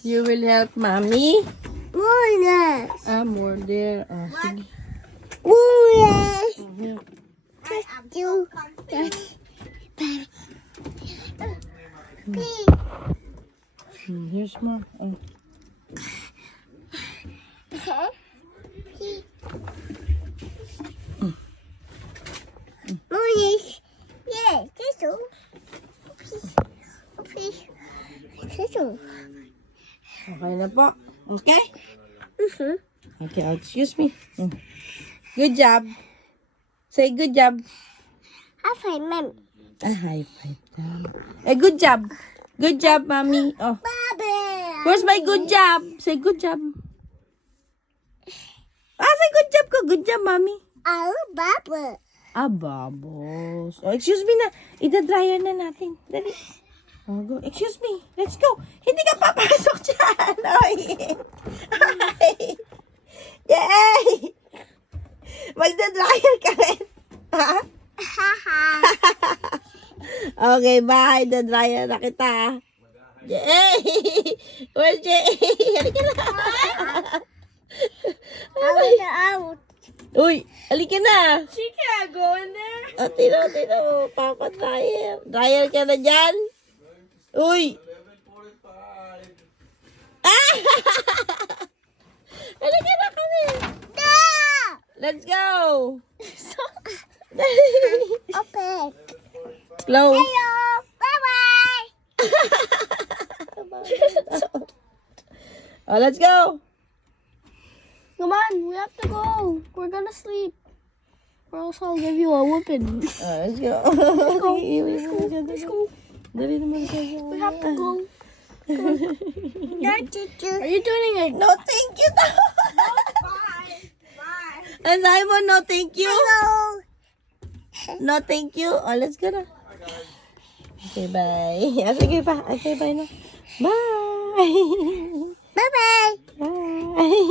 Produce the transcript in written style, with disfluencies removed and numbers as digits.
You will help mommy? More yes. More there. Sige. More yes. Here. You. Yes. Here's more. More yes. Yes. This one. Please. This one. Okay na po. Okay? Mhm. Okay, excuse me. Good job. Say good job. High five, mom. High five. Good job. Good job, mommy. Oh. Bobby. Where's my good job? Say good job. Say good job ko. Good job, mommy. Oh, Bobby. Babos. Oh, excuse me na. Ida-dryer na natin. Dali. Oh, go. Excuse me. Let's go. Hindi ka papasok dyan. Oy. Ay. Yay! Magda-dryer ka rin. Ha? Okay, bye. Da-dryer na kita. Yay! Where's Jay? Halika na. Out. Uy, halika na. She can't go in there. Tino. Papa dryer. Dryer ka na dyan. Uy. Halika na kami. Let's go. Open. Close. Hello. Bye-bye. Oh, let's go. Come on, we have to go. We're gonna sleep. Or else I'll give you a whooping. Let's go. Let's go. Dali naman kayo. We have to go. Are Are you doing it? No, thank you. And Simon, no, thank you. Hello. No, thank you. Oh, let's go na. Okay, bye. Sige pa. Okay, bye na. Bye. Bye-bye. Bye.